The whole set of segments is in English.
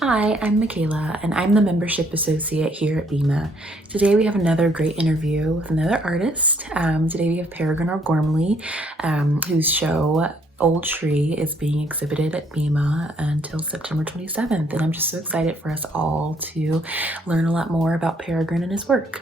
Hi, I'm Michaela, and I'm the Membership Associate here at BIMA. Today we have another great interview with another artist. Today we have Peregrine O'Gormley, whose show Old Tree is being exhibited at BIMA until September 27th, and I'm just so excited for us all to learn a lot more about Peregrine and his work.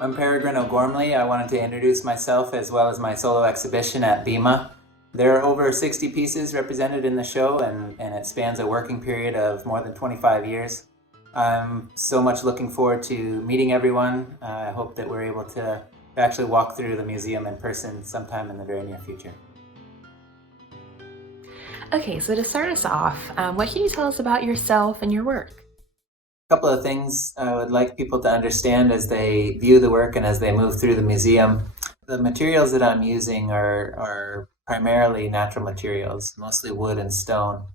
I'm Peregrine O'Gormley. I wanted to introduce myself as well as my solo exhibition at BIMA. There are over 60 pieces represented in the show, and it spans a working period of more than 25 years. I'm so much looking forward to meeting everyone. I hope that we're able to actually walk through the museum in person sometime in the very near future. Okay, so to start us off, what can you tell us about yourself and your work? A couple of things I would like people to understand as they view the work and as they move through the museum. The materials that I'm using are primarily natural materials, mostly wood and stone.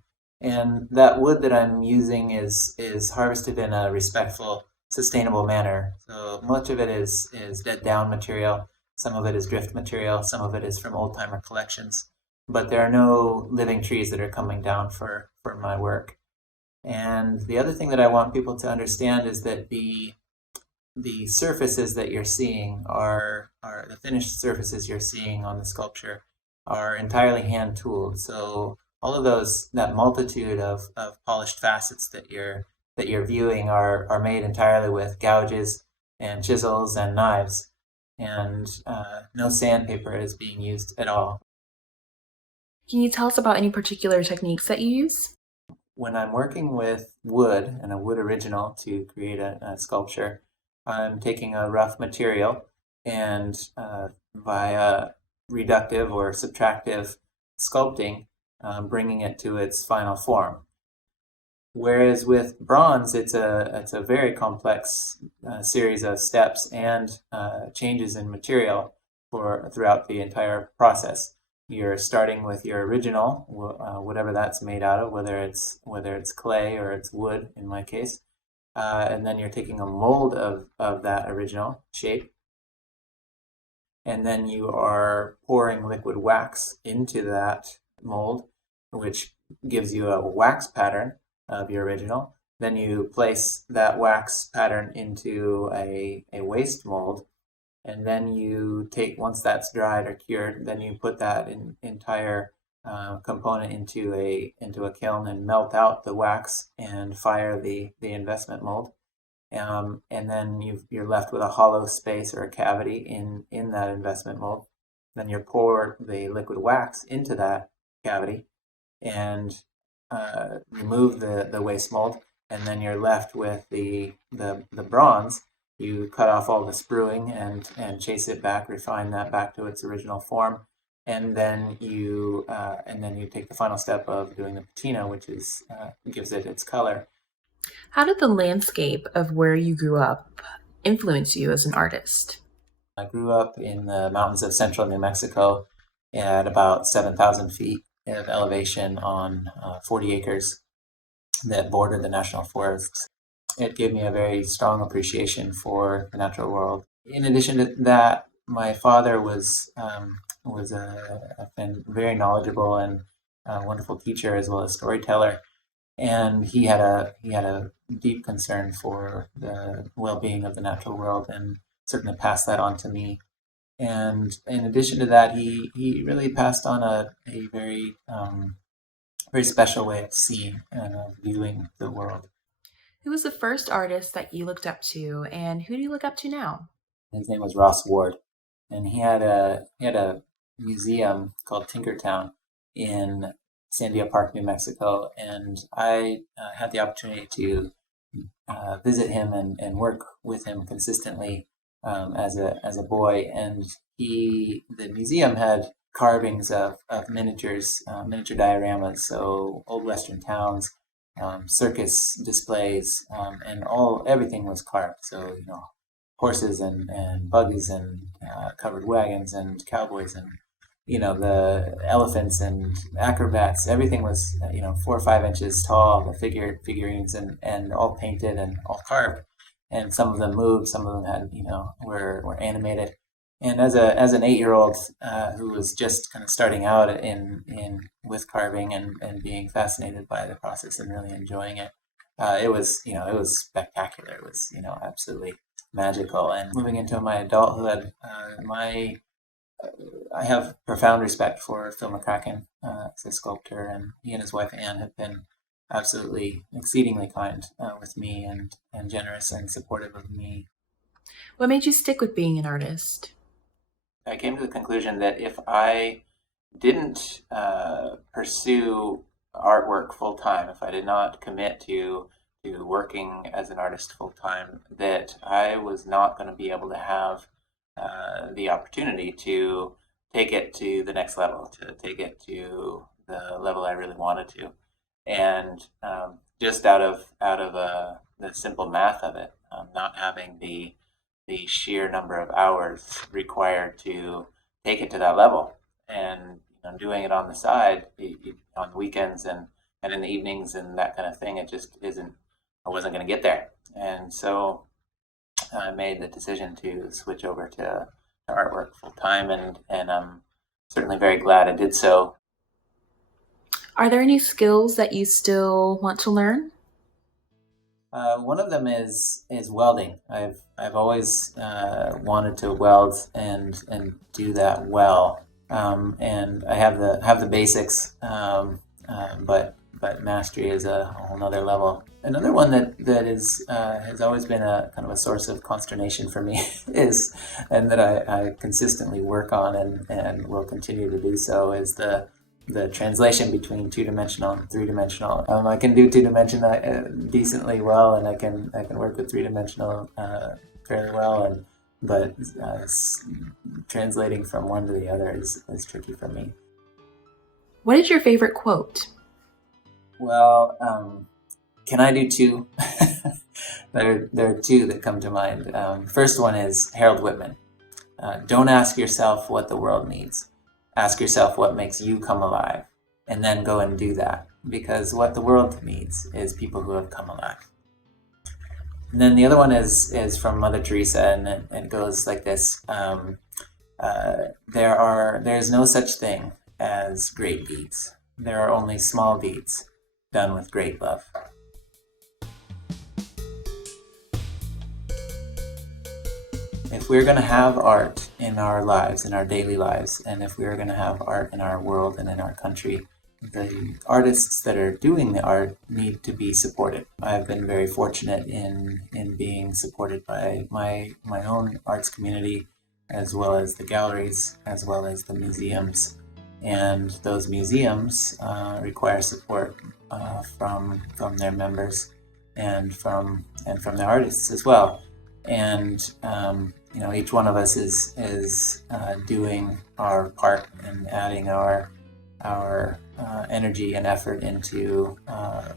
And that wood that I'm using is harvested in a respectful, sustainable manner. So much of it is dead down material, some of it is drift material, some of it is from old-timer collections. But there are no living trees that are coming down for my work. And the other thing that I want people to understand is that the surfaces that you're seeing are the finished surfaces you're seeing on the sculpture are entirely hand tooled. So all of that multitude of polished facets that you're viewing are made entirely with gouges and chisels and knives, and no sandpaper is being used at all. Can you tell us about any particular techniques that you use? When I'm working with wood and a wood original to create a sculpture, I'm taking a rough material and via reductive or subtractive sculpting, bringing it to its final form. Whereas with bronze, it's a very complex series of steps and changes in material throughout the entire process. You're starting with your original, whatever that's made out of, whether it's clay or it's wood in my case, and then you're taking a mold of that original shape, and then you are pouring liquid wax into that mold, which gives you a wax pattern of your original. Then you place that wax pattern into a waste mold. And then you take, once that's dried or cured, then you put that entire component into a kiln and melt out the wax and fire the investment mold. And then you're left with a hollow space or a cavity in that investment mold. Then you pour the liquid wax into that cavity and remove the waste mold. And then you're left with the bronze. You cut off all the spruing and chase it back, refine that back to its original form, and then you take the final step of doing the patina, which gives it its color. How did the landscape of where you grew up influence you as an artist? I grew up in the mountains of central New Mexico at about 7,000 feet of elevation on 40 acres that border the national forests. It gave me a very strong appreciation for the natural world. In addition to that, my father was a very knowledgeable and wonderful teacher as well as storyteller, and he had a deep concern for the well-being of the natural world, and certainly passed that on to me. And in addition to that, he really passed on a very very special way of seeing and of viewing the world. Who was the first artist that you looked up to, and who do you look up to now? His name was Ross Ward, and he had a museum called Tinkertown in Sandia Park, New Mexico, and I had the opportunity to visit him and work with him consistently as a boy. And the museum had carvings of miniatures, miniature dioramas, so old Western towns, circus displays, and everything was carved. So horses and buggies and covered wagons and cowboys and the elephants and acrobats. Everything was 4 or 5 inches tall. The figurines and all painted and all carved. and some of them moved, some of them had, were animated. And as an 8-year-old who was just kind of starting out with carving and being fascinated by the process and really enjoying it, it was spectacular. It was absolutely magical. And moving into my adulthood, I have profound respect for Phil McCracken as a sculptor, and he and his wife Anne have been absolutely exceedingly kind with me and generous and supportive of me. What made you stick with being an artist? I came to the conclusion that if I didn't pursue artwork full time, if I did not commit to working as an artist full time, that I was not going to be able to have the opportunity to take it to the next level, to take it to the level I really wanted to, and just out of the simple math of it, not having the sheer number of hours required to take it to that level, and doing it on the side, on weekends and in the evenings and that kind of thing, it just isn't. I wasn't going to get there, and so I made the decision to switch over to artwork full time, and I'm certainly very glad I did so. Are there any skills that you still want to learn? One of them is welding. I've always wanted to weld and do that well, and I have the basics, but mastery is a whole nother level. Another one that is has always been a kind of a source of consternation for me and that I consistently work on and will continue to do so, is the translation between two-dimensional and three-dimensional. I can do two-dimensional decently well, and I can work with three-dimensional fairly well, but translating from one to the other is tricky for me. What is your favorite quote? Well, can I do two? There are two that come to mind. First one is Harold Whitman. Don't ask yourself what the world needs. Ask yourself what makes you come alive, and then go and do that. Because what the world needs is people who have come alive. And then the other one is from Mother Teresa, and it goes like this: There's no such thing as great deeds. There are only small deeds done with great love. If we're going to have art in our lives, in our daily lives, and if we're going to have art in our world and in our country, the artists that are doing the art need to be supported. I've been very fortunate in being supported by my own arts community, as well as the galleries, as well as the museums. And those museums require support from their members and from the artists as well. And each one of us is doing our part and adding our energy and effort into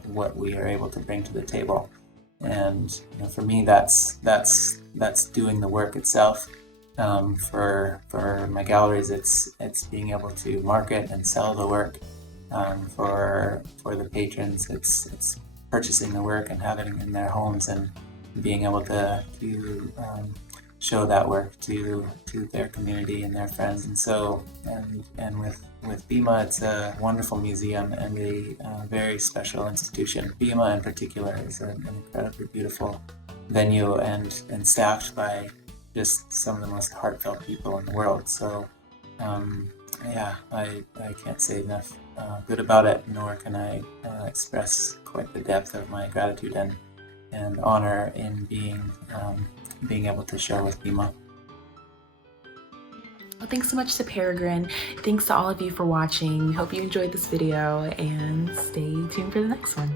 what we are able to bring to the table. And for me, that's doing the work itself. For my galleries, it's being able to market and sell the work. For the patrons, it's purchasing the work and having it in their homes and being able to show that work to their community and their friends. And so and with BIMA, it's a wonderful museum and a very special institution. BIMA in particular is an incredibly beautiful venue and staffed by just some of the most heartfelt people in the world. So I can't say enough good about it, nor can I express quite the depth of my gratitude and honor in being able to share with BIMA. Well, thanks so much to Peregrine. Thanks to all of you for watching. We hope you enjoyed this video, and stay tuned for the next one.